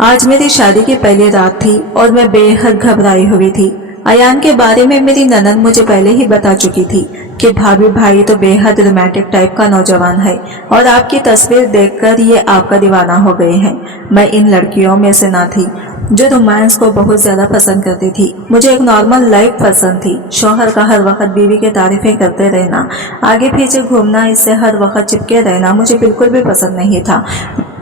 आज मेरी शादी की पहली रात थी और मैं बेहद घबराई हुई थी। अयान के बारे में मेरी ननद मुझे पहले ही बता चुकी थी कि भाभी भाई तो बेहद रोमांटिक टाइप का नौजवान है और आपकी तस्वीर देखकर ये आपका दीवाना हो गए हैं। मैं इन लड़कियों में से ना थी जो रोमांस को बहुत ज्यादा पसंद करती थी। मुझे एक नॉर्मल लाइफ पसंद थी। शौहर का हर वक्त बीवी की तारीफें करते रहना, आगे पीछे घूमना, इससे हर वक्त चिपके रहना मुझे बिल्कुल भी पसंद नहीं था।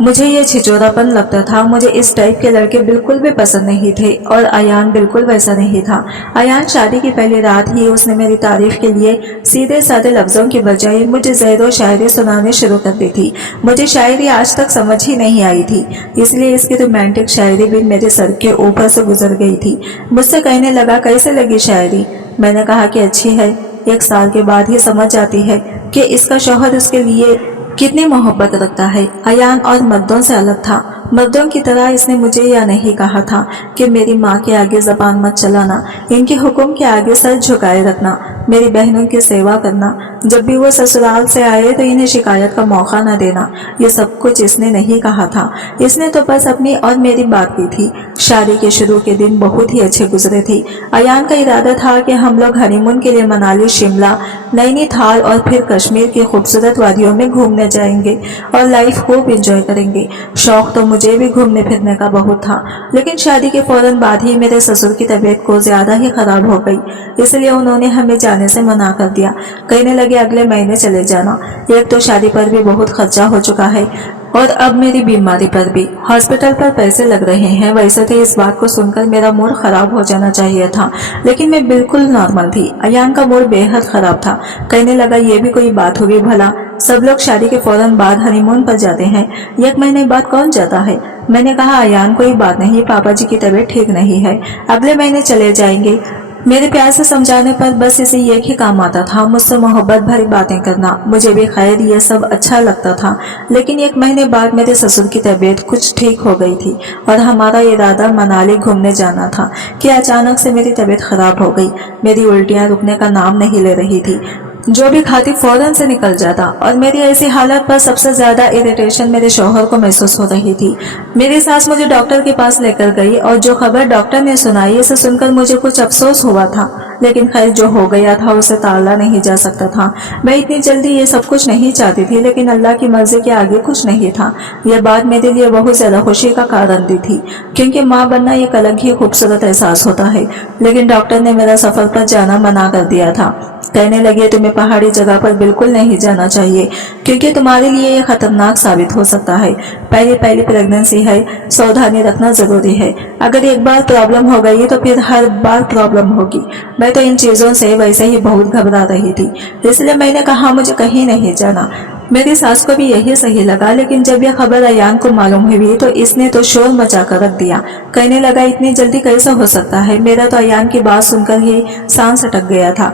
मुझे ये छिचोरापन लगता था। मुझे इस टाइप के लड़के बिल्कुल भी पसंद नहीं थे और अयान बिल्कुल वैसा नहीं था। अयान शादी की पहली रात ही उसने मेरी तारीफ के लिए सीधे साधे लफ्जों की बजाय मुझे ज़हर शायरी सुनाने शुरू कर दी थी। मुझे शायरी आज तक समझ ही नहीं आई थी, इसलिए इसकी रोमांटिक शायरी भी मेरे सर के ऊपर से गुजर गई थी। मुझसे कहने लगा, कैसे लगी शायरी? मैंने कहा कि अच्छी है। 1 साल के बाद ही समझ आती है कि इसका शौहर उसके लिए कितनी मोहब्बत रखता है। अयान और मर्दों से अलग था। मर्दों की तरह इसने मुझे या नहीं कहा था कि मेरी माँ के आगे जबान मत चलाना, इनके हुक्म के आगे सर झुकाए रखना, मेरी बहनों की सेवा करना, जब भी वो ससुराल से आए तो इन्हें शिकायत का मौका न देना। ये सब कुछ इसने नहीं कहा था। इसने तो बस अपनी और मेरी बात की थी। शादी के शुरू के दिन बहुत ही अच्छे गुजरे थे। अयान का इरादा था कि हम लोग हनीमून के लिए मनाली, शिमला, नैनीताल और फिर कश्मीर की खूबसूरत वादियों में घूमने जाएंगे और लाइफ खूब एंजॉय करेंगे। शौक तो मुझे भी घूमने फिरने का बहुत था, लेकिन शादी के फौरन बाद ही मेरे ससुर की तबीयत को ज्यादा ही खराब हो गई, इसलिए उन्होंने हमें जाने से मना कर दिया। कहने लगे अगले महीने चले जाना। एक तो शादी पर भी बहुत खर्चा हो चुका है और अब मेरी बीमारी पर भी हॉस्पिटल पर पैसे लग रहे हैं। वैसे तो इस बात को सुनकर मेरा मूड खराब हो जाना चाहिए था, लेकिन मैं बिल्कुल नॉर्मल थी। अयान का मूड बेहद खराब था। कहने लगा, ये भी कोई बात हुई भला? सब लोग शादी के फौरन बाद हनीमून पर जाते हैं, 1 महीने बाद कौन जाता है? मैंने कहा, अयान कोई बात नहीं, पापा जी की तबीयत ठीक नहीं है, अगले महीने चले जाएंगे। मेरे प्यार से समझाने पर बस इसे एक ही काम आता था, मुझसे मोहब्बत भरी बातें करना। मुझे भी खैर ये सब अच्छा लगता था, लेकिन 1 महीने बाद मेरे ससुर की तबीयत कुछ ठीक हो गई थी और हमारा इरादा मनाली घूमने जाना था कि अचानक से मेरी तबीयत खराब हो गई। मेरी उल्टियां रुकने का नाम नहीं ले रही थी, जो भी खाती फौरन से निकल जाता और मेरी ऐसी हालत पर सबसे ज्यादा इरिटेशन मेरे शौहर को महसूस हो रही थी। मेरी सास मुझे डॉक्टर के पास लेकर गई और जो खबर डॉक्टर ने सुनाई इसे सुनकर मुझे कुछ अफसोस हुआ था, लेकिन खैर जो हो गया था उसे टाला नहीं जा सकता था। मैं इतनी जल्दी ये सब कुछ नहीं चाहती थी, लेकिन अल्लाह की मर्जी के आगे कुछ नहीं था। यह बात मेरे लिए बहुत ज्यादा खुशी का कारण भी थी, क्योंकि माँ बनना एक अलग ही खूबसूरत एहसास होता है। लेकिन डॉक्टर ने मेरा सफर पर जाना मना कर दिया था। कहने लगे, तुम्हें पहाड़ी जगह पर बिल्कुल नहीं जाना चाहिए, क्योंकि तुम्हारे लिए ये खतरनाक साबित हो सकता है। पहली प्रेगनेंसी है, सावधानी रखना जरूरी है। अगर एक बार प्रॉब्लम हो गई तो फिर हर बार प्रॉब्लम होगी। मैं तो इन चीजों से वैसे ही बहुत घबरा रही थी, इसलिए मैंने कहा मुझे कहीं नहीं जाना। मेरी सास को भी यही सही लगा, लेकिन जब यह खबर अयान को मालूम हुई तो इसने तो शोर मचा कर रख दिया। कहने लगा, इतनी जल्दी कैसे हो सकता है? मेरा तो अयान की बात सुनकर ही सांस अटक गया था।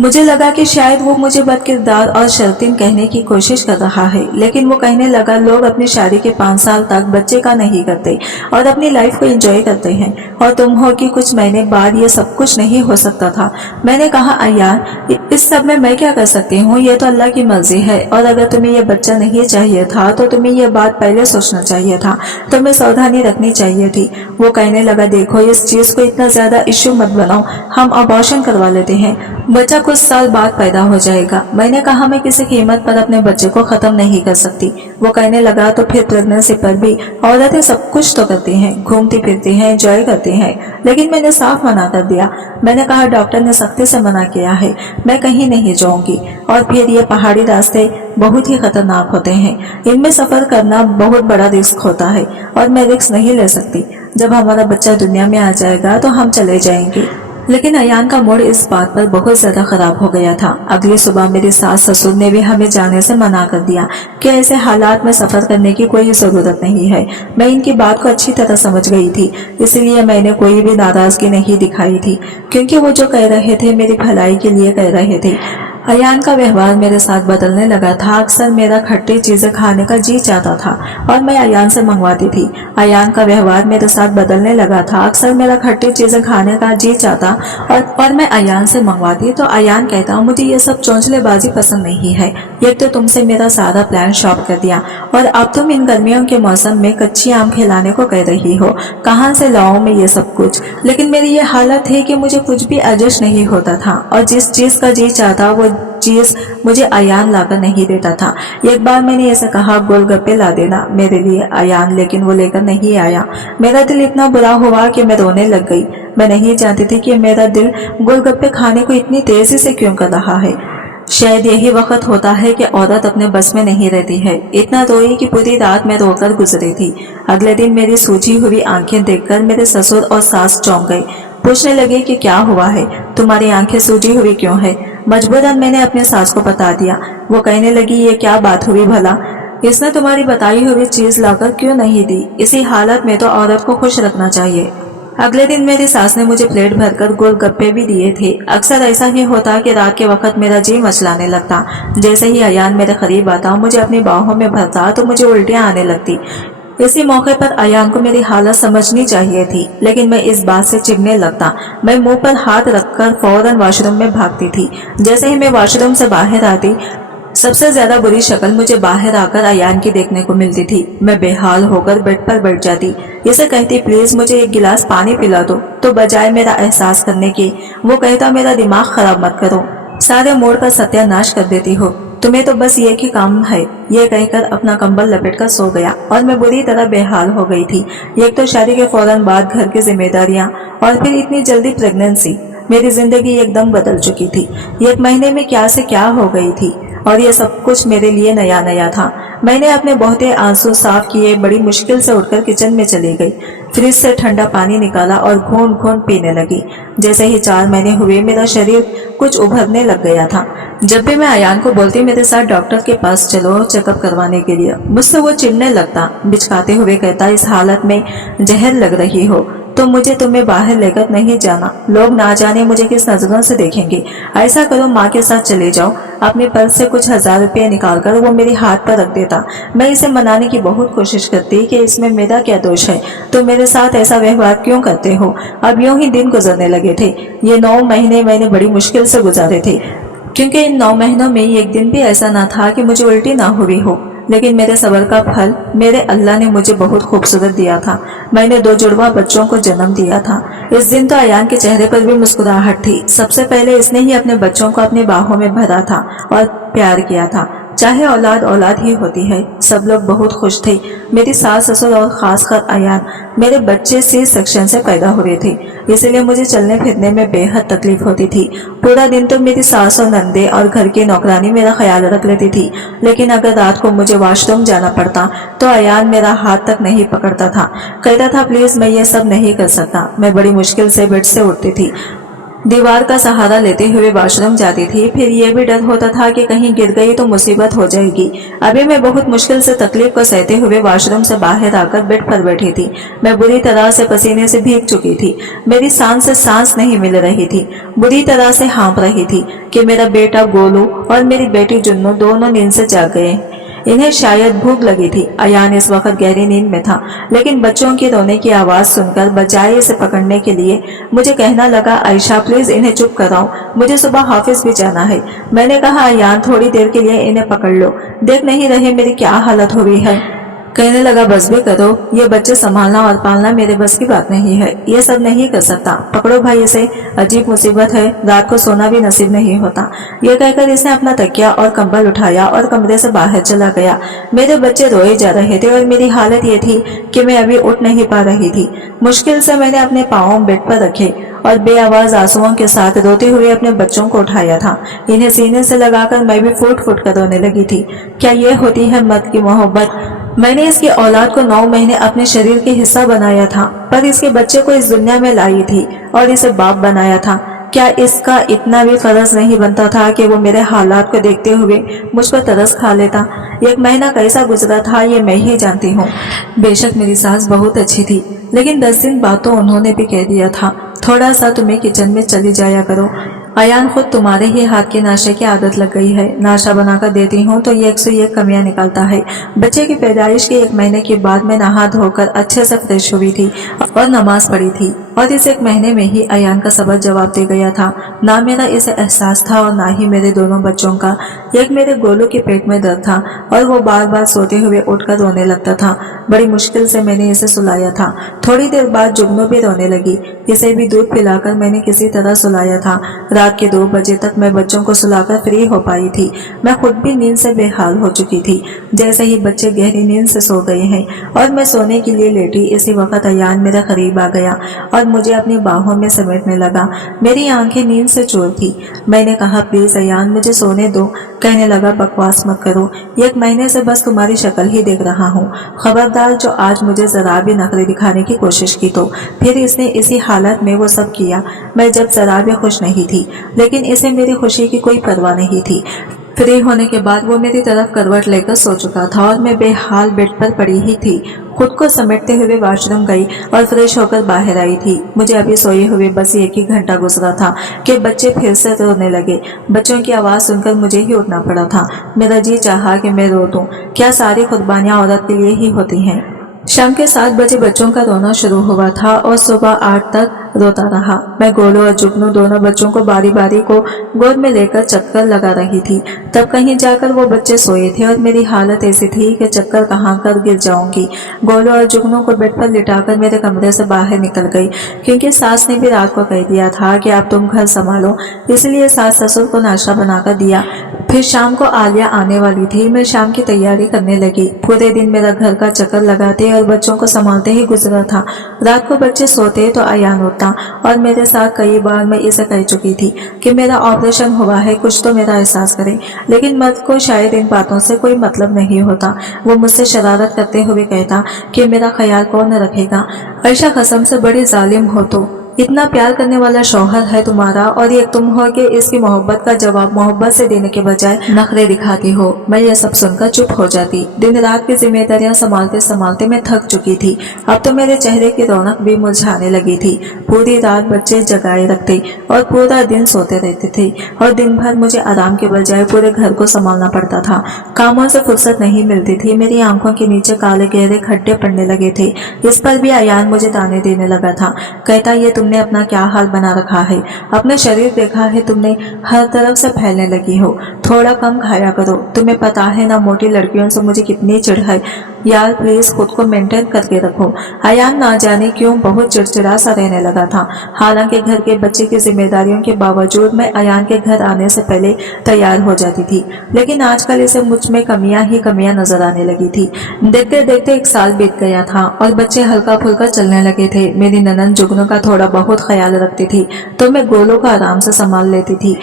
मुझे लगा कि शायद वो मुझे बदकिरदार और शर्तीन कहने की कोशिश कर रहा है, लेकिन वो कहने लगा, लोग अपनी शादी के 5 साल तक बच्चे का नहीं करते और अपनी लाइफ को एंजॉय करते हैं, और तुम हो कि कुछ महीने बाद ये सब कुछ नहीं हो सकता था। मैंने कहा, अयान इस सब में मैं क्या कर सकती हूँ? ये तो अल्लाह की मर्जी है, और अगर तुम्हें ये बच्चा नहीं चाहिए था तो तुम्हें ये बात पहले सोचना चाहिए था, तुम्हें सावधानी रखनी चाहिए थी। वो कहने लगा, देखो इस चीज को इतना ज्यादा इश्यू मत बनाओ, हम अबॉर्शन करवा लेते हैं, बच्चा कुछ साल बाद पैदा हो जाएगा। मैंने कहा, मैं किसी कीमत पर अपने बच्चे को खत्म नहीं कर सकती। वो कहने लगा, तो फिर प्रेगनेंसी पर भी औरतें सब कुछ तो करती हैं, घूमती फिरती हैं, एंजॉय करती हैं। लेकिन मैंने साफ मना कर दिया। मैंने कहा, डॉक्टर ने सख्ती से मना किया है, मैं कहीं नहीं जाऊंगी। और फिर ये पहाड़ी रास्ते बहुत ही खतरनाक होते हैं, इनमें सफर करना बहुत बड़ा रिस्क होता है और मैं रिस्क नहीं ले सकती। जब हमारा बच्चा दुनिया में आ जाएगा तो हम चले जाएंगे। लेकिन अयान का मूड इस बात पर बहुत ज्यादा खराब हो गया था। अगली सुबह मेरी सास ससुर ने भी हमें जाने से मना कर दिया कि ऐसे हालात में सफर करने की कोई जरूरत नहीं है। मैं इनकी बात को अच्छी तरह समझ गई थी, इसलिए मैंने कोई भी नाराजगी नहीं दिखाई थी, क्योंकि वो जो कह रहे थे मेरी भलाई के लिए कह रहे थे। अयान का व्यवहार मेरे साथ बदलने लगा था। अक्सर मेरा खट्टी चीजें खाने का जी चाहता था और मैं अयान से मंगवाती थी। अयान का व्यवहार मेरे साथ बदलने लगा था। अक्सर मेरा खट्टी चीजें खाने का जी चाहता और मैं अयान से मंगवाती तो अयान कहता मुझे ये सब चौंचलेबाजी पसंद नहीं है। एक तो तुमसे मेरा सारा प्लान शॉप कर दिया और अब तुम इन गर्मियों के मौसम में कच्ची आम खिलाने को कह रही हो। कहाँ से लाऊं मैं ये सब कुछ। लेकिन मेरी ये हालत है कि मुझे कुछ भी एडजस्ट नहीं होता था और जिस चीज का जी चाहता वो चीज मुझे अयान लाकर नहीं देता था। एक बार मैंने ऐसे कहा गोलगप्पे ला देना मेरे लिए अयान, लेकिन वो लेकर नहीं आया। मेरा दिल इतना बुरा हुआ कि मैं रोने लग गई। मैं नहीं जानती थी कि मेरा दिल गोलगप्पे खाने को इतनी तेजी से क्यों कर रहा है। शायद यही वक्त होता है कि औरत अपने बस में नहीं रहती है। इतना रोई कि पूरी रात मैं रोकर गुजरी थी। अगले दिन मेरी सूजी हुई आंखें देखकर मेरे ससुर और सास चौंक गए। पूछने लगे कि क्या हुआ है, तुम्हारी आंखें सूजी हुई क्यों है। मजबूरन मैंने अपने सास को बता दिया। वो कहने लगी ये क्या बात हुई भला, इसने तुम्हारी बताई हुई चीज लाकर क्यों नहीं दी। इसी हालत में तो औरत को खुश रखना चाहिए। अगले दिन मेरी सास ने मुझे प्लेट भरकर गोलगप्पे भी दिए थे। अक्सर ऐसा ही होता कि रात के वक्त मेरा जी मचलाने लगता। जैसे ही अयान मेरे करीब आता मुझे अपनी बाहों में भरता तो मुझे उल्टियां आने लगती। इसी मौके पर अयान को मेरी हालत समझनी चाहिए थी, लेकिन मैं इस बात से चिढ़ने लगता। मैं मुंह पर हाथ रखकर फौरन वॉशरूम में भागती थी। जैसे ही मैं वॉशरूम से बाहर आती सबसे ज्यादा बुरी शक्ल मुझे बाहर आकर अयान की देखने को मिलती थी। मैं बेहाल होकर बेड पर बैठ जाती। इसे कहती प्लीज मुझे एक गिलास पानी पिला दो, तो बजाय मेरा एहसास करने की वो कहता मेरा दिमाग खराब मत करो, सारे मूड का सत्यानाश कर देती हो, तुम्हें तो बस एक ही काम है। ये कहकर अपना कंबल लपेटकर सो गया और मैं बुरी तरह बेहाल हो गई थी। एक तो शादी के फौरन बाद घर की जिम्मेदारियां और फिर इतनी जल्दी प्रेगनेंसी। मेरी जिंदगी एकदम बदल चुकी थी। एक महीने में क्या से क्या हो गई थी और ये सब कुछ मेरे लिए नया नया था। मैंने अपने बहुते आंसू साफ किए, बड़ी मुश्किल से उठकर किचन में चली गई। फ्रिज से ठंडा पानी निकाला और घूंट घूंट पीने लगी। जैसे ही 4 महीने हुए मेरा शरीर कुछ उभरने लग गया था। जब भी मैं अयान को बोलती मेरे साथ डॉक्टर के पास चलो चेकअप करवाने के लिए, मुझसे वो चिढ़ने लगता। बिचकाते हुए कहता इस हालत में जहर लग रही हो तो मुझे तुम्हें बाहर लेकर नहीं जाना, लोग ना जाने मुझे किस नजरों से देखेंगे। ऐसा करो माँ के साथ चले जाओ। अपने पर्स से कुछ 1000 रुपये निकालकर वो मेरे हाथ पर रख देता। मैं इसे मनाने की बहुत कोशिश करती कि इसमें मेरा क्या दोष है, तो मेरे साथ ऐसा व्यवहार क्यों करते हो। अब यूं ही दिन गुजरने लगे थे। ये 9 महीने मैंने बड़ी मुश्किल से गुजारे थे, क्योंकि इन 9 महीनों में एक दिन भी ऐसा ना था कि मुझे उल्टी ना हुई हो। लेकिन मेरे सब्र का फल मेरे अल्लाह ने मुझे बहुत खूबसूरत दिया था। मैंने 2 जुड़वा बच्चों को जन्म दिया था। इस दिन तो अयान के चेहरे पर भी मुस्कुराहट थी। सबसे पहले इसने ही अपने बच्चों को अपनी बाहों में भरा था और प्यार किया था। चाहे औलाद औलाद ही होती है। सब लोग बहुत खुश थे। मेरी सास ससुर और खासकर अयान। मेरे बच्चे सी सेक्शन से पैदा हुए थे, इसलिए मुझे चलने फिरने में बेहद तकलीफ होती थी। पूरा दिन तो मेरी सास और नंदे और घर की नौकरानी मेरा ख्याल रख लेती थी, लेकिन अगर रात को मुझे वॉशरूम जाना पड़ता तो अयान मेरा हाथ तक नहीं पकड़ता था। कहता था प्लीज मैं ये सब नहीं कर सकता। मैं बड़ी मुश्किल से बेड से उठती थी, दीवार का सहारा लेते हुए वॉशरूम जाती थी। फिर ये भी डर होता था कि कहीं गिर गई तो मुसीबत हो जाएगी। अभी मैं बहुत मुश्किल से तकलीफ को सहते हुए वॉशरूम से बाहर आकर बेड पर बैठी थी। मैं बुरी तरह से पसीने से भीग चुकी थी। मेरी सांस से सांस नहीं मिल रही थी। बुरी तरह से हाँफ रही थी कि मेरा बेटा गोलू और मेरी बेटी जुन्नू दोनों नींद से जाग गए। इन्हें शायद भूख लगी थी। अयान इस वक्त गहरी नींद में था, लेकिन बच्चों के रोने की आवाज सुनकर बजाय इसे पकड़ने के लिए मुझे कहना लगा आयशा प्लीज इन्हें चुप कराओ, मुझे सुबह ऑफिस भी जाना है। मैंने कहा अयान थोड़ी देर के लिए इन्हें पकड़ लो, देख नहीं रहे मेरी क्या हालत हुई है। कहने लगा बस भी करो, ये बच्चे संभालना और पालना मेरे बस की बात नहीं है, ये सब नहीं कर सकता। पकड़ो भाई इसे, अजीब मुसीबत है, रात को सोना भी नसीब नहीं होता। ये कहकर इसने अपना तकिया और कंबल उठाया और कमरे से बाहर चला गया। मेरे बच्चे रोए जा रहे थे और मेरी हालत ये थी कि मैं अभी उठ नहीं पा रही थी। मुश्किल से मैंने अपने पाँव बेड पर रखे और बेआवाज आंसुओं के साथ रोते हुए अपने बच्चों को उठाया था। इन्हें सीने से लगाकर मैं भी फूट फूट कर रोने लगी थी। क्या ये होती है मर्द की मोहब्बत। मैंने इसकी औलाद को 9 महीने अपने शरीर के हिस्सा बनाया था, पर इसके बच्चे को इस दुनिया में लाई थी और इसे बाप बनाया था। क्या इसका इतना भी फर्ज नहीं बनता था कि वो मेरे हालात को देखते हुए मुझ पर तरस खा लेता। 1 महीना कैसा गुजरा था ये मैं ही जानती हूँ। बेशक मेरी सास बहुत अच्छी थी, लेकिन 10 दिन बाद तो उन्होंने भी कह दिया था, थोड़ा सा तुम्हें किचन में चली जाया करो। अयान, खुद तुम्हारे ही हाथ के नाश्ते की आदत लग गई है। नाश्ता बनाकर देती हूँ तो ये 101 कमियां निकालता है। बच्चे की पैदाइश के 1 महीने के बाद मैं नहा धोकर अच्छे से फ्रेश हुई थी और नमाज पढ़ी थी, और इस 1 महीने में ही अयान का सबर जवाब दे गया था। ना मेरा इसे एहसास था और ना ही मेरे दोनों बच्चों का। एक मेरे गोलू के पेट में दर्द था और वो बार बार सोते हुए उठकर रोने लगता था। बड़ी मुश्किल से मैंने इसे सुलाया था। थोड़ी देर बाद जुगनू भी रोने लगी। इसे भी दूध पिलाकर मैंने किसी तरह सुलाया था। रात के 2 बजे तक मैं बच्चों को सुलाकर फ्री हो पाई थी। मैं खुद भी नींद से बेहाल हो चुकी थी। जैसे ही बच्चे गहरी नींद से सो गए हैं और मैं सोने के लिए लेटी, इसी वक्त अयान मेरे करीब आ गया और मुझे अपनी बाहों में समेटने लगा। मेरी आंखें नींद से चूर थी। मैंने कहा, प्लीज अयान, मुझे सोने दो। कहने लगा, बकवास मत करो, 1 महीने से बस तुम्हारी शक्ल ही देख रहा हूँ। खबरदार जो आज मुझे जरा भी नखरे दिखाने की कोशिश की तो। फिर इसने इसी हालत में वो सब किया। मैं जब जरा भी खुश नहीं थी, लेकिन इसे मेरी खुशी की कोई परवाह नहीं थी। फ्री होने के बाद वो मेरी तरफ करवट लेकर सो चुका था और मैं बेहाल बेड पर पड़ी ही थी। खुद को समेटते हुए वॉशरूम गई और फ्रेश होकर बाहर आई थी। मुझे अभी सोए हुए बस 1 ही घंटा गुजरा था कि बच्चे फिर से रोने लगे। बच्चों की आवाज़ सुनकर मुझे ही उठना पड़ा था। मेरा जी चाहा कि मैं रो दूं। क्या सारी कुर्बानियां औरत के लिए ही होती हैं? शाम के 7 बजे बच्चों का रोना शुरू हुआ था और सुबह 8 तक रोता रहा। मैं गोलू और जुगनू दोनों बच्चों को बारी बारी को गोद में लेकर चक्कर लगा रही थी। तब कहीं जाकर वो बच्चे सोए थे और मेरी हालत ऐसी थी कि चक्कर कहाँ कर गिर जाऊंगी। गोलू और जुगनू को बेड पर लिटाकर मेरे कमरे से बाहर निकल गई, क्योंकि सास ने भी रात को कह दिया था कि अब तुम घर संभालो। इसलिए सास ससुर को नाश्ता बनाकर दिया। फिर शाम को आलिया आने वाली थी। मैं शाम की तैयारी करने लगी। पूरे दिन मेरा घर का चक्कर लगाते और बच्चों को संभालते ही गुजरा था। रात को बच्चे सोते तो अयान उठता और मेरे साथ कई बार मैं इसे कह चुकी थी कि मेरा ऑपरेशन हुआ है, कुछ तो मेरा एहसास करे। लेकिन मर्द को शायद इन बातों से कोई मतलब नहीं होता। वो मुझसे शरारत करते हुए कहता कि मेरा ख्याल कौन रखेगा। ऐशा कसम से बड़ी जालिम हो, तो इतना प्यार करने वाला शौहर है तुम्हारा और ये तुम हो कि इसकी मोहब्बत का जवाब मोहब्बत से देने के बजाय नखरे दिखाती हो। मैं ये सब सुनकर चुप हो जाती। दिन रात की जिम्मेदारियां संभालते संभालते मैं थक चुकी थी। अब तो मेरे चेहरे की रौनक भी मुरझाने लगी थी। पूरी रात बच्चे जगाए रखते और पूरा दिन सोते रहते थे और दिन भर मुझे आराम के बजाय पूरे घर को संभालना पड़ता था। कामों से फुर्सत नहीं मिलती थी। मेरी आंखों के नीचे काले गहरे खड्डे पड़ने लगे थे। इस पर भी अयान मुझे ताने देने लगा था। कहता, ये तुमने अपना क्या हाल बना रखा है। अपना शरीर देखा है तुमने, हर तरफ से फैलने लगी हो। थोड़ा कम खाया करो। तुम्हें पता है ना मोटी लड़कियों से मुझे कितनी चिढ़ है। यार प्लीज खुद को मेंटेन करके रखो। अयान ना जाने क्यों बहुत चिड़चिड़ा सा रहने लगा था। हालांकि घर के बच्चे की जिम्मेदारियों के बावजूद मैं अयान के घर आने से पहले तैयार हो जाती थी, लेकिन आजकल इसे मुझ में कमियां ही कमियां नजर आने लगी थी। देखते देखते 1 साल बीत गया था और बच्चे हल्का फुल्का चलने लगे थे। मेरी ननद जुगनू का थोड़ा बहुत ख्याल रखती थी तो मैं गोलू को आराम से संभाल लेती थी।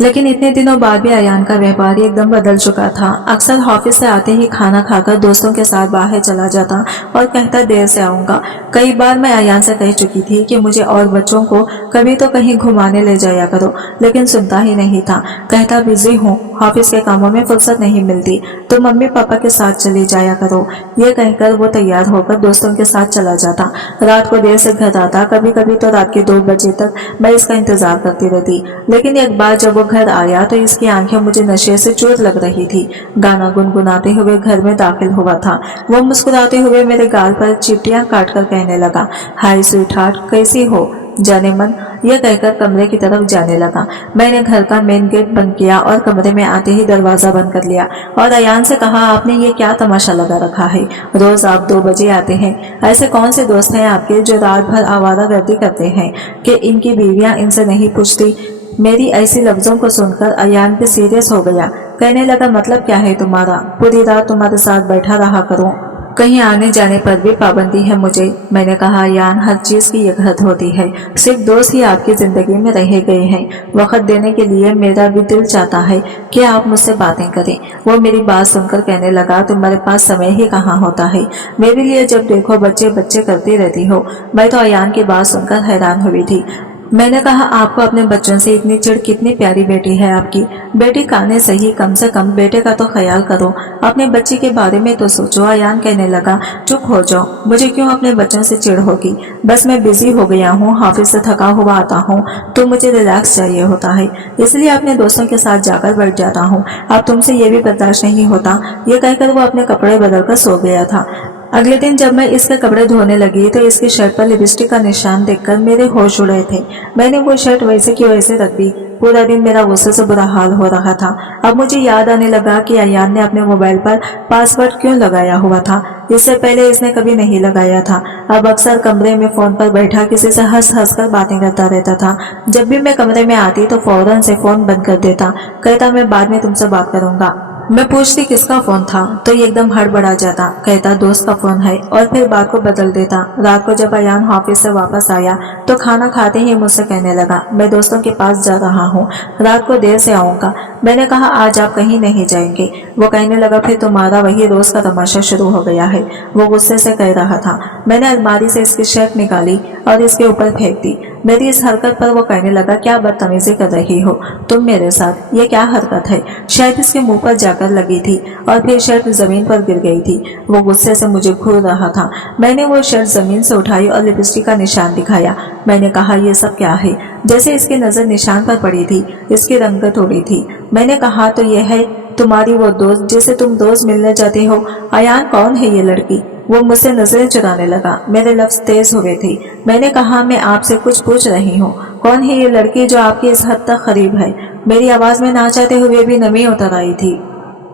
लेकिन इतने दिनों बाद भी अयान का व्यवहार एकदम बदल चुका था। अक्सर ऑफिस से आते ही खाना खाकर दोस्तों के साथ बाहर चला जाता और कहता देर से आऊंगा। कई बार मैं अयान से कह चुकी थी कि मुझे और बच्चों को कभी तो कहीं घुमाने ले जाया करो, लेकिन सुनता ही नहीं था। कहता बिजी हूँ, ऑफिस के कामों में फुर्सत नहीं मिलती, तो मम्मी पापा के साथ चली जाया करो। ये कहकर वो तैयार होकर दोस्तों के साथ चला जाता। रात को देर से घर आता। कभी कभी तो रात के 2 बजे तक मैं इसका इंतजार करती रहती। लेकिन एक बार जब वो घर आया तो इसकी आंखें मुझे नशे से चूर लग रही थी। गाना गुनगुनाते हुए घर में दाखिल हुआ था। वो मुस्कुराते हुए मेरे गाल पर चिट्टियां काटकर कहने लगा, हाय स्वीट हार्ट, कैसी हो जाने मन। यह कहकर कमरे की तरफ जाने लगा। मैंने घर का मेन गेट बंद किया और कमरे में आते ही दरवाजा बंद कर लिया और अयान से कहा, आपने ये क्या तमाशा लगा रखा है। रोज आप 2 बजे आते हैं। ऐसे कौन से दोस्त हैं आपके जो रात भर आवारागर्दी करते हैं कि इनकी बीवियां इनसे नहीं पूछती। मेरी ऐसी लफ्जों को सुनकर अयान भी सीरियस हो गया। कहने लगा, मतलब क्या है तुम्हारा, पूरी रात तुम्हारे साथ बैठा रहा करूं, कहीं आने जाने पर भी पाबंदी है मुझे। मैंने कहा, अयान, हर चीज की एक हद होती है। सिर्फ दोस्त ही आपकी जिंदगी में रह गए हैं। वक्त देने के लिए मेरा भी दिल चाहता है कि आप मुझसे बातें करें। वो मेरी बात सुनकर कहने लगा, तुम्हारे पास समय ही कहाँ होता है। मेरे लिए जब देखो बच्चे बच्चे करती रहती हो। मैं तो अयान की बात सुनकर हैरान हुई थी। मैंने कहा, आपको अपने बच्चों से इतनी चिढ़? कितनी प्यारी बेटी है आपकी। बेटी काने सही, कम से कम बेटे का तो ख्याल करो, अपने बच्ची के बारे में तो सोचो। अयान कहने लगा, चुप हो जाओ, मुझे क्यों अपने बच्चों से चिढ़ होगी? बस मैं बिजी हो गया हूँ, ऑफिस से थका हुआ आता हूँ तो मुझे रिलैक्स चाहिए होता है, इसलिए अपने दोस्तों के साथ जाकर बैठ जाता हूँ। अब तुमसे ये भी बर्दाश्त नहीं होता। ये कहकर वो अपने कपड़े बदलकर सो गया था। अगले दिन जब मैं इसके कपड़े धोने लगी तो इसकी शर्ट पर लिपस्टिक का निशान देखकर मेरे होश उड़ रहे थे। मैंने वो शर्ट वैसे की वैसे रख दी। पूरा दिन मेरा गुस्से से बुरा हाल हो रहा था। अब मुझे याद आने लगा कि अयान ने अपने मोबाइल पर पासवर्ड क्यों लगाया हुआ था। इससे पहले इसने कभी नहीं लगाया था। अब अक्सर कमरे में फोन पर बैठा किसी से हंस हंस कर बातें करता रहता था। जब भी मैं कमरे में आती तो फौरन से फोन बंद कर देता, कहता मैं बाद में तुमसे बात करूंगा। मैं पूछती किसका फोन था तो ये एकदम हड़बड़ा जाता, कहता दोस्त का फोन है, और फिर बात को बदल देता। रात को जब अयान ऑफिस से वापस आया तो खाना खाते ही मुझसे कहने लगा, मैं दोस्तों के पास जा रहा हूँ, रात को देर से आऊंगा। मैंने कहा, आज आप कहीं नहीं जाएंगे। वो कहने लगा, फिर तुम्हारा वही रोज का तमाशा शुरू हो गया है। वो गुस्से से कह रहा था। मैंने अलमारी से इसकी शर्ट निकाली और इसके ऊपर फेंक दी। मेरी इस हरकत पर वो कहने लगा, क्या बदतमीजी कर रही हो तुम मेरे साथ, ये क्या हरकत है? शायद इसके मुंह पर जाकर लगी थी और फिर शर्ट जमीन पर गिर गई थी। वो गुस्से से मुझे घूर रहा था। मैंने वो शर्ट जमीन से उठाई और लिपस्टिक का निशान दिखाया। मैंने कहा, ये सब क्या है? जैसे इसकी नजर निशान पर पड़ी थी, इसकी रंगत उड़ी थी। मैंने कहा, तो ये है तुम्हारी वो दोस्त जिसे तुम रोज मिलने जाते हो? अयान, कौन है ये लड़की? वो मुझसे नजरें चुराने लगा। मेरे लफ्ज तेज हो गए थे। मैंने कहा, मैं आपसे कुछ पूछ रही हूँ, कौन है ये लड़की जो आपकी इस हद तक करीब है? मेरी आवाज में ना चाहते हुए भी नमी उतर आई थी।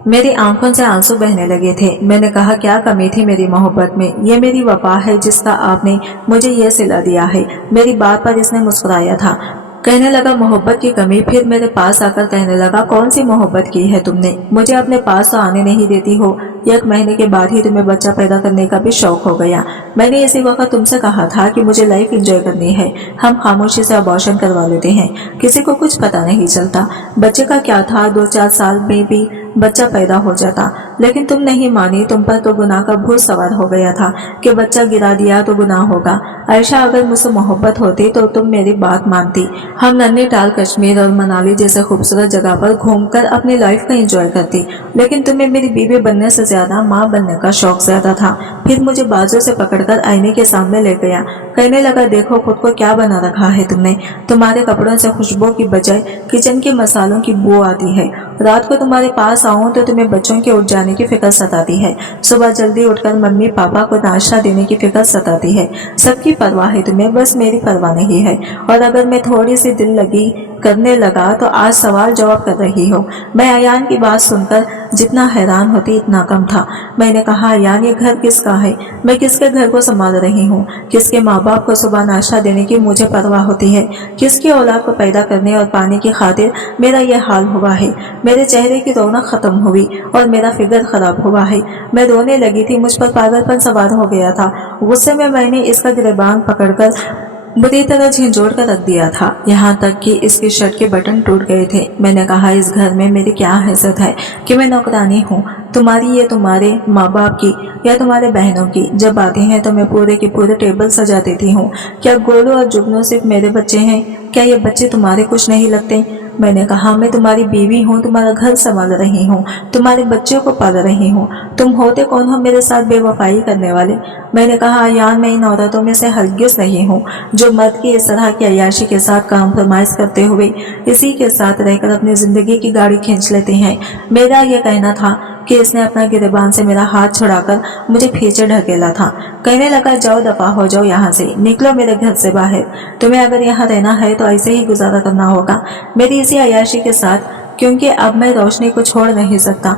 मेरी आंखों से आंसू बहने लगे थे। मैंने कहा, क्या कमी थी मेरी मोहब्बत में? ये मेरी वफा है जिसका आपने मुझे ये सिला दिया है। मेरी बात पर इसने मुस्कुराया था। कहने लगा, मोहब्बत की कमी? फिर मेरे पास आकर कहने लगा, कौन सी मोहब्बत की है तुमने? मुझे अपने पास तो आने नहीं देती हो। 1 महीने के बाद ही तुम्हें बच्चा पैदा करने का भी शौक हो गया। मैंने इसी वक्त तुमसे कहा था कि मुझे लाइफ एंजॉय करनी है, हम खामोशी से अबॉर्शन करवा लेते हैं, किसी को कुछ पता नहीं चलता। बच्चे का क्या था, 2-4 साल में भी बच्चा पैदा हो जाता। लेकिन तुम नहीं मानी। तुम पर तो गुनाह का भूत सवार हो गया था कि बच्चा गिरा दिया तो गुनाह होगा। आयशा, अगर मुझसे मोहब्बत होती तो तुम मेरी बात मानती। हम नैनीताल, कश्मीर और मनाली जैसे खूबसूरत जगह पर घूमकर अपनी लाइफ का एंजॉय करती। लेकिन तुम्हें मेरी बीवी बनने से ज्यादा माँ बनने का शौक ज्यादा था। फिर मुझे बाजू से पकड़कर आईने के सामने ले गया। कहने लगा, देखो खुद को क्या बना रखा है तुमने। तुम्हारे कपड़ों से खुशबू की बजाय किचन के मसालों की बू आती है। रात को तुम्हारे पास आऊं तो तुम्हें बच्चों के उठ जाने की फिक्र सताती है। सुबह जल्दी उठकर मम्मी पापा को नाश्ता देने की फिक्र सताती है। सबकी परवाह है तुम्हें, बस मेरी परवाह नहीं है। और अगर मैं थोड़ी सी दिल लगी करने लगा तो आज सवाल जवाब कर रही हो। मैं अयान की बात सुनकर जितना हैरान होती इतना कम था। मैंने कहा, अयान, ये घर किसका है? मैं किसके घर को संभाल रही हूँ? किसके माँ बाप को सुबह नाश्ता देने की मुझे परवाह होती है? किसकी औलाद को पैदा करने और पाने की खातिर मेरा यह हाल हुआ है? मेरे चेहरे की रौनक खत्म हुई और मेरा फिगर खराब हुआ है। मैं रोने लगी थी, मुझ पर पागलपन सवार हो गया था। गुस्से में मैंने इसका गिरबान पकड़कर बुरी तरह झिंझोड़ कर रख दिया था, यहाँ तक कि इसकी शर्ट के बटन टूट गए थे। मैंने कहा, इस घर में मेरी क्या हैसियत है कि मैं नौकरानी हूँ तुम्हारी, या तुम्हारे माँ बाप की, या तुम्हारे बहनों की? जब आती हैं तो मैं पूरे की पूरे टेबल सजा देती हूँ। क्या गोलू और जुगनू सिर्फ मेरे बच्चे हैं? क्या ये बच्चे तुम्हारे कुछ नहीं लगते? मैंने कहा, मैं तुम्हारी बीवी हूँ, तुम्हारा घर संभाल रही हूँ, तुम्हारे बच्चों को पाल रही हूँ। तुम होते कौन हो मेरे साथ बेवफाई करने वाले? मैंने कहा, अयान, मैं इन औरतों में से हरगिज़ नहीं हूँ जो मर्द की इस तरह की अय्याशी के साथ कॉम्प्रोमाइज करते हुए इसी के साथ रहकर अपनी जिंदगी की गाड़ी खींच लेते हैं। मेरा यह कहना था कि इसने अपना गिरबान से मेरा हाथ छुड़ाकर मुझे पीछे ढकेला था। कहने लगा, जाओ, दफा हो जाओ यहाँ से, निकलो मेरे घर से बाहर। तुम्हें अगर यहाँ रहना है तो ऐसे ही गुजारा करना होगा मेरी इसी अय्याशी के साथ, क्योंकि अब मैं रोशनी को छोड़ नहीं सकता।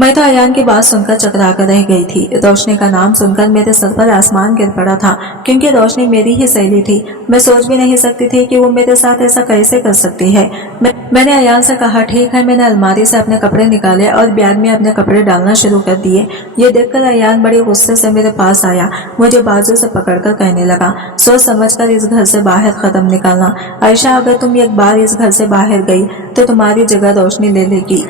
मैं तो अयान की बात सुनकर चकरा कर रह गई थी। रोशनी का नाम सुनकर मेरे सर पर आसमान गिर पड़ा था, क्योंकि रोशनी मेरी ही सहेली थी। मैं सोच भी नहीं सकती थी कि वो मेरे साथ ऐसा कैसे कर सकती है। मैंने अयान से कहा, ठीक है। मैंने अलमारी से अपने कपड़े निकाले और बैग में अपने कपड़े डालना शुरू कर दिए। ये देखकर अयान बड़े गुस्से से मेरे पास आया, मुझे बाजू से पकड़कर कहने लगा, सोच समझकर इस घर से बाहर कदम निकालना। आयशा, अगर तुम एक बार इस घर से बाहर गई तो तुम्हारी जगह रोशनी ले लेगी।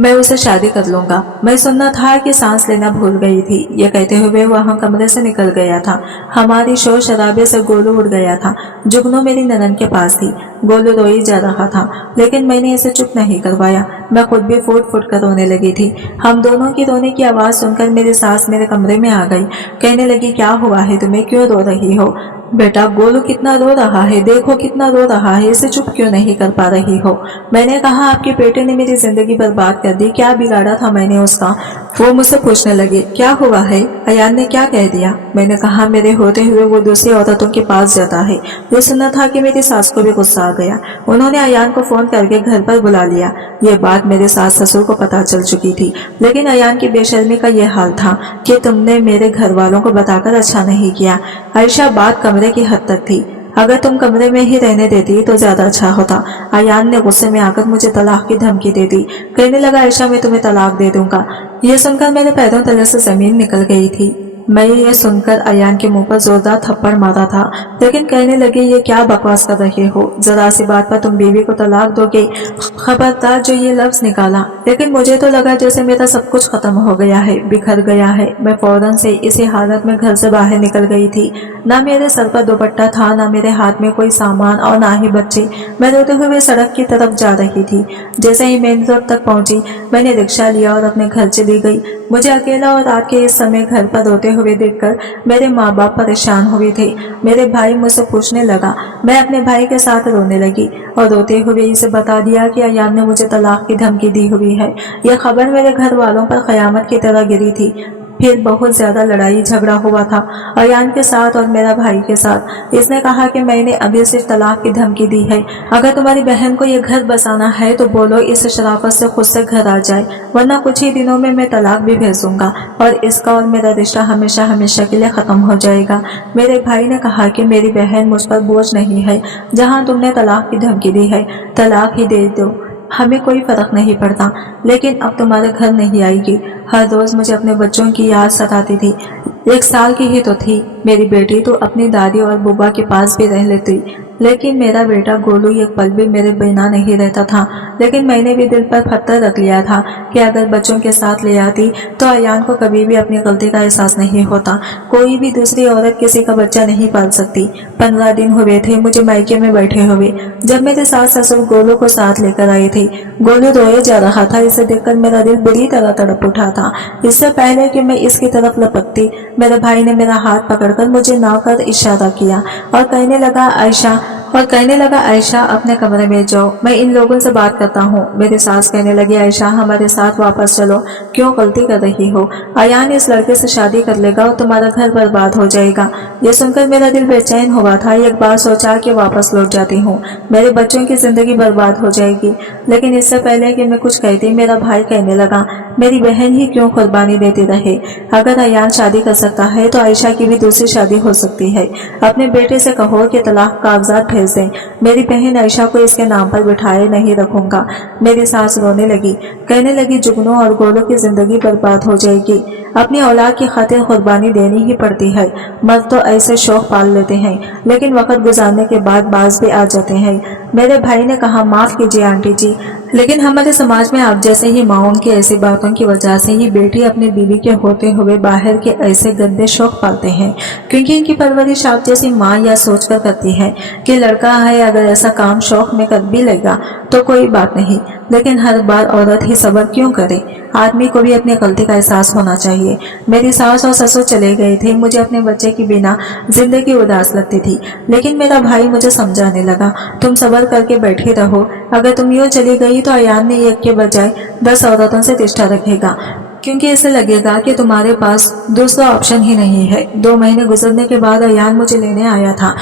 मैं उसे शादी कर लूंगा। मैं सुनना था कि सांस लेना भूल गई थी। ये कहते हुए वह कमरे से निकल गया था। हमारी शोर शराबे से गोलू उड़ गया था। जुगनू मेरी ननन के पास थी। गोलू रोई जा रहा था, लेकिन मैंने इसे चुप नहीं करवाया। मैं खुद भी फूट फूट कर रोने लगी थी। हम दोनों की रोने की आवाज सुनकर मेरी सास मेरे कमरे में आ गई। कहने लगी, क्या हुआ है तुम्हें, क्यों रो रही हो? बेटा, गोलू कितना रो रहा है, देखो कितना रो रहा है, इसे चुप क्यों नहीं कर पा रही हो? मैंने कहा, आपके बेटे ने मेरी जिंदगी बर्बाद कर दी, क्या बिगाड़ा था मैंने उसका? वो मुझसे पूछने लगे, क्या हुआ है, अयान ने क्या कह दिया? मैंने कहा, मेरे होते हुए वो दूसरी औरतों के पास जाता है। ये सुना था कि मेरी सास को भी गुस्सा आ गया। उन्होंने अयान को फोन करके घर पर बुला लिया। ये बात मेरे सास ससुर को पता चल चुकी थी, लेकिन अयान की बेशर्मी का ये हाल था कि तुमने मेरे घर वालों को बताकर अच्छा नहीं किया। आयशा, बात कमरे की हद तक थी। अगर तुम कमरे में ही रहने देती तो ज्यादा अच्छा होता। अयान ने गुस्से में आकर मुझे तलाक की धमकी दे दी। कहने लगा, आयशा, मैं तुम्हें तलाक दे दूंगा। यह सुनकर मेरे पैरों तले से जमीन निकल गई थी। मैं ये सुनकर अयान के मुंह पर जोरदार थप्पड़ मारा था, लेकिन कहने लगे, ये क्या बकवास कर रहे हो, जरा सी बात पर तुम बीवी को तलाक दोगे? खबरदार जो ये लफ्ज निकाला। लेकिन मुझे तो लगा जैसे मेरा सब कुछ खत्म हो गया है, बिखर गया है। मैं फौरन से इसी हालत में घर से बाहर निकल गई थी। ना मेरे सर पर दुपट्टा था, ना मेरे हाथ में कोई सामान और ना ही बच्चे। मैं रोते हुए सड़क की तरफ जा रही थी। जैसे ही मेन रोड तक पहुंची, मैंने रिक्शा लिया और अपने घर चली गई। मुझे अकेला और रात के इस समय घर पर रोते हुए देखकर मेरे माँ बाप परेशान हुए थे। मेरे भाई मुझसे पूछने लगा। मैं अपने भाई के साथ रोने लगी और रोते हुए इसे बता दिया कि अयान ने मुझे तलाक की धमकी दी हुई है। यह खबर मेरे घर वालों पर कयामत की तरह गिरी थी। फिर बहुत ज्यादा लड़ाई झगड़ा हुआ था अयान के साथ और मेरा भाई के साथ। इसने कहा कि मैंने अभी सिर्फ तलाक की धमकी दी है। अगर तुम्हारी बहन को ये घर बसाना है तो बोलो इस शराफत से खुद से घर आ जाए, वरना कुछ ही दिनों में मैं तलाक भी भेज दूंगा और इसका और मेरा रिश्ता हमेशा हमेशा के लिए खत्म हो जाएगा। मेरे भाई ने कहा कि मेरी बहन मुझ पर बोझ नहीं है। जहाँ तुमने तलाक की धमकी दी है, तलाक ही दे दो, हमें कोई फर्क नहीं पड़ता, लेकिन अब तुम्हारे घर नहीं आएगी। हर रोज मुझे अपने बच्चों की याद सताती थी। 1 साल की ही तो थी मेरी बेटी, तो अपनी दादी और बुआ के पास भी रह लेती, लेकिन मेरा बेटा गोलू एक पल भी मेरे बिना नहीं रहता था। लेकिन मैंने भी दिल पर पत्थर रख लिया था कि अगर बच्चों के साथ ले आती तो अयान को कभी भी अपनी गलती का एहसास नहीं होता। कोई भी दूसरी औरत किसी का बच्चा नहीं पाल सकती। 15 दिन हुए थे मुझे मायके में बैठे हुए, जब मेरे सास ससुर गोलू को साथ लेकर आए थे। गोलू रोए जा रहा था। इसे देखकर मेरा दिल बुरी तरह तड़प उठा था। इससे पहले कि मैं इसकी तरफ लपकती, मेरे भाई ने मेरा हाथ पकड़कर मुझे ना कर इशारा किया और कहने लगा, आयशा अपने कमरे में जाओ, मैं इन लोगों से बात करता हूँ। मेरी सास कहने लगी, आयशा हमारे साथ वापस चलो, क्यों गलती कर रही हो? अयान इस लड़के से शादी कर लेगा और तुम्हारा घर बर्बाद हो जाएगा। ये सुनकर मेरा दिल बेचैन हुआ था। एक बार सोचा कि वापस लौट जाती हूँ, मेरे बच्चों की जिंदगी बर्बाद हो जाएगी। लेकिन इससे पहले कि मैं कुछ कहती, मेरा भाई कहने लगा, मेरी बहन ही क्यों कुर्बानी देती रहे? अगर अयान शादी कर सकता है तो आयशा की भी दूसरी शादी हो सकती है। अपने बेटे से कहो कि तलाक कागजात भेज दें। मेरी बहन आयशा को इसके नाम पर बिठाए नहीं रखूंगा। मेरी सास रोने लगी, कहने लगी, जुगनू और गोलू की जिंदगी बर्बाद हो जाएगी। अपनी औलाद की खातिर कुर्बानी देनी ही पड़ती है। मर्द तो ऐसे शौक पाल लेते हैं, लेकिन वक्त गुजारने के बाद बाज भी आ जाते हैं। मेरे भाई ने कहा, माफ कीजिए आंटी जी, लेकिन हमारे समाज में आप जैसे ही माओं की ऐसी बातों की वजह से ही बेटी अपनी बीवी के होते हुए बाहर के ऐसे गंदे शौक पालते हैं, क्योंकि इनकी परवरिश आप जैसी माँ या सोचकर करती है कि लड़का है, अगर ऐसा काम शौक में कर भी लेगा तो कोई बात नहीं, लेकिन हर बार औरत ही सब्र क्यों करे? आदमी को भी अपनी गलती का एहसास होना चाहिए। मेरी सास और ससुर चले गए थे। मुझे अपने बच्चे की बिना जिंदगी उदास लगती थी, लेकिन मेरा भाई मुझे समझाने लगा, तुम सब्र करके बैठी रहो, अगर तुम यूँ चली गई तो अयान ने एक के बजाय 10 औरतों से रिश्ता रखेगा, क्योंकि इसे लगेगा कि तुम्हारे पास दूसरा ऑप्शन ही नहीं है। 2 महीने गुजरने के बाद अयान मुझे लेने आया था।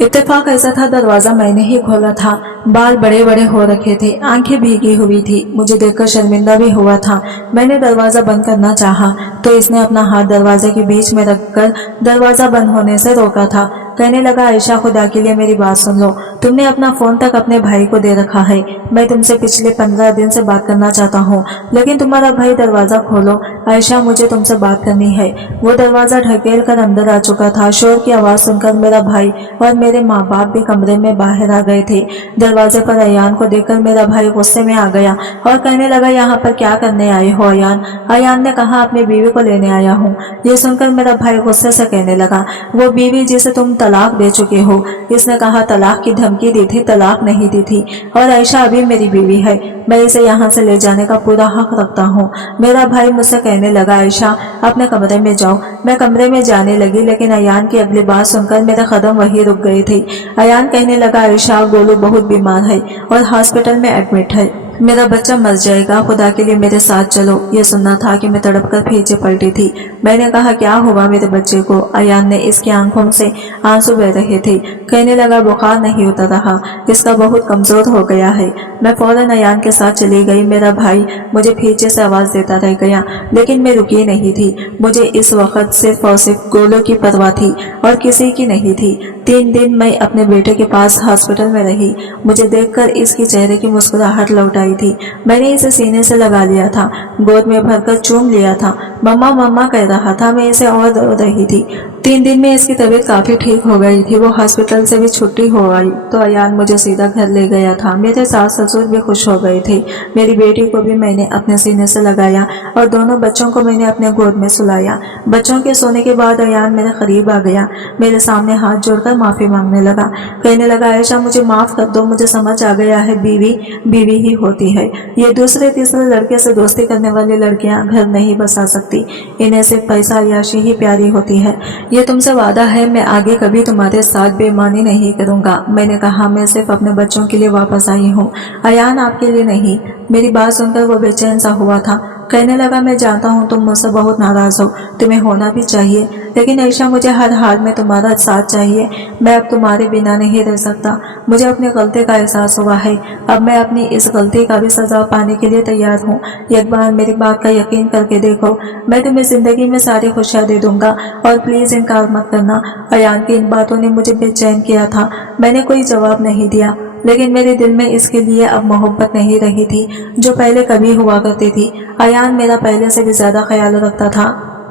इत्तेफाक ऐसा था, दरवाजा मैंने ही खोला था। बाल बड़े बड़े हो रखे थे, आंखें भीगी हुई थी। मुझे देखकर शर्मिंदा भी हुआ था। मैंने दरवाजा बंद करना चाहा तो इसने अपना हाथ दरवाजे के बीच में रखकर दरवाजा बंद होने से रोका था। कहने लगा, आयशा खुदा के लिए मेरी बात सुन लो, तुमने अपना फोन तक अपने भाई को दे रखा है। मैं तुमसे पिछले 15 दिन से बात करना चाहता हूँ, लेकिन तुम्हारा भाई दरवाजा खोलो। आयशा, मुझे तुमसे बात करनी है। वो दरवाजा ढकेल कर अंदर आ चुका था। शोर की आवाज सुनकर मेरा भाई और मेरे माँ बाप भी कमरे में बाहर आ गए थे। दरवाजे पर अयान को देखकर मेरा भाई गुस्से में आ गया और कहने लगा, यहाँ पर क्या करने आए हो अयान? अयान ने कहा, अपनी बीवी को लेने आया हूँ। ये सुनकर मेरा भाई गुस्से से कहने लगा, वो बीवी जिसे तुम तलाक दे चुके हो। इसने कहा तलाक की धमकी दी थी, तलाक नहीं दी थी, और आयशा अभी मेरी बीवी है। मैं इसे यहाँ से ले जाने का पूरा हक रखता हूँ। मेरा भाई मुझसे कहने लगा, आयशा अपने कमरे में जाओ। मैं कमरे में जाने लगी, लेकिन अयान की अगली बात सुनकर मेरे कदम वहीं रुक गए थे। अयान कहने लगा, आयशा गोलू बहुत बीमार है और हॉस्पिटल में एडमिट है। मेरा बच्चा मर जाएगा, खुदा के लिए मेरे साथ चलो। ये सुनना था कि मैं तड़प कर पीछे पलटी थी। मैंने कहा, क्या हुआ मेरे बच्चे को? अयान ने इसकी आंखों से आंसू बह रहे थे। कहने लगा, बुखार नहीं उतर रहा, इसका बहुत कमजोर हो गया है। मैं फौरन अयान के साथ चली गई। मेरा भाई मुझे पीछे से आवाज देता रह गया, लेकिन मैं रुकी नहीं थी। मुझे इस वक्त सिर्फ और सिर्फ गोलू की परवाह थी और किसी की नहीं थी। 3 दिन मैं अपने बेटे के पास हॉस्पिटल में रही। मुझे देखकर इसकी चेहरे की मुस्कुराहट लौट आई थी। मैंने इसे सीने से लगा लिया था, गोद में भरकर चूम लिया था। मम्मा मम्मा कह रहा था। मैं इसे और रो रही थी। 3 दिन में इसकी तबीयत काफी ठीक हो गई थी। वो हॉस्पिटल से भी छुट्टी हो गई तो अयान मुझे सीधा घर ले गया था। मेरे सास ससुर भी खुश हो गए थे। मेरी बेटी को भी मैंने अपने सीने से लगाया और दोनों बच्चों को मैंने अपने गोद में सुलाया। बच्चों के सोने के बाद अयान मेरे करीब आ गया, मेरे सामने हाथ जोड़कर माफी मांगने लगा। कहने लगा, आयशा मुझे माफ कर दो, मुझे समझ आ गया है बीवी बीवी ही होती है। ये दूसरे तीसरे लड़के से दोस्ती करने वाली लड़कियां घर नहीं बसा सकती। इन्हें सिर्फ पैसा याशी ही प्यारी होती है। ये तुमसे वादा है, मैं आगे कभी तुम्हारे साथ बेईमानी नहीं करूंगा। मैंने कहा, मैं सिर्फ अपने बच्चों के लिए वापस आई हूँ, अयान आपके लिए नहीं। मेरी बात सुनकर वो बेचैन सा हुआ था। कहने लगा, मैं जानता हूँ तुम मुझसे बहुत नाराज हो, तुम्हें होना भी चाहिए, लेकिन आयशा मुझे हर हाल में तुम्हारा साथ चाहिए। मैं अब तुम्हारे बिना नहीं रह सकता। मुझे अपनी गलती का एहसास हुआ है। अब मैं अपनी इस गलती का भी सजा पाने के लिए तैयार हूँ। एक बार मेरी बात का यकीन करके देखो, मैं तुम्हें जिंदगी में सारी खुशियाँ दे दूंगा और प्लीज इनकार मत करना। अयान की इन बातों ने मुझे बेचैन किया था। मैंने कोई जवाब नहीं दिया, लेकिन मेरे दिल में इसके लिए अब मोहब्बत नहीं रही थी जो पहले कभी हुआ करती थी। अयान मेरा पहले से भी ज्यादा ख्याल रखता था,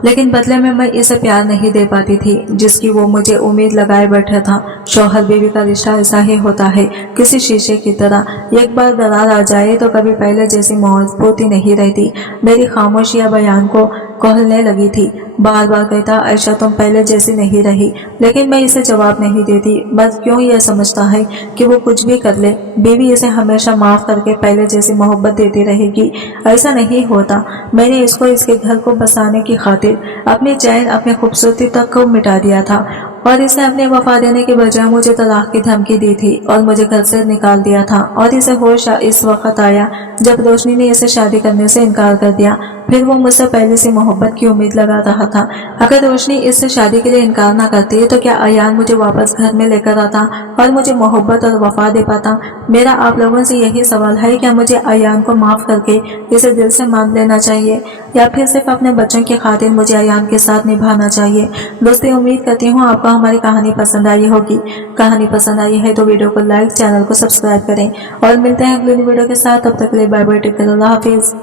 लेकिन बदले में मैं इसे प्यार नहीं दे पाती थी जिसकी वो मुझे उम्मीद लगाए बैठा था। शौहर बीवी का रिश्ता ऐसा ही होता है, किसी शीशे की तरह। एक बार दरार आ जाए तो कभी पहले जैसी मजबूती नहीं रहती। मेरी खामोशियां बयान को कहने लगी थी। बार बार कहता, आयशा तुम पहले जैसी नहीं रही, लेकिन मैं इसे जवाब नहीं देती। बस क्यों यह समझता है कि वो कुछ भी कर ले, बीवी इसे हमेशा माफ करके पहले जैसी मोहब्बत देती रहेगी। ऐसा नहीं होता। मैंने इसको इसके घर को बसाने की खातिर अपनी चैन, अपनी खूबसूरती तक को मिटा दिया था और इसने अपने वफा देने के बजाय मुझे तलाक की धमकी दी थी और मुझे घर से निकाल दिया था। और इसे होश इस वक्त आया जब रोशनी ने इसे शादी करने से इनकार कर दिया। फिर वो मुझसे पहले से मोहब्बत की उम्मीद लगा रहा था। अगर रोशनी इससे शादी के लिए इनकार ना करती तो क्या अयान मुझे वापस घर में लेकर आता और मुझे मोहब्बत और वफा दे पाता? मेरा आप लोगों से यही सवाल है, क्या मुझे अयान को माफ करके इसे दिल से मान लेना चाहिए या फिर सिर्फ अपने बच्चों की खातिर मुझे अयान के साथ निभाना चाहिए? दोस्तों, उम्मीद करती हूँ आपको हमारी कहानी पसंद आई होगी। कहानी पसंद आई है तो वीडियो को लाइक, चैनल को सब्सक्राइब करें और मिलते हैं अगली वीडियो के साथ। तब तक के लिए बाय बाय, टेक केयर, अल्लाह हाफिज।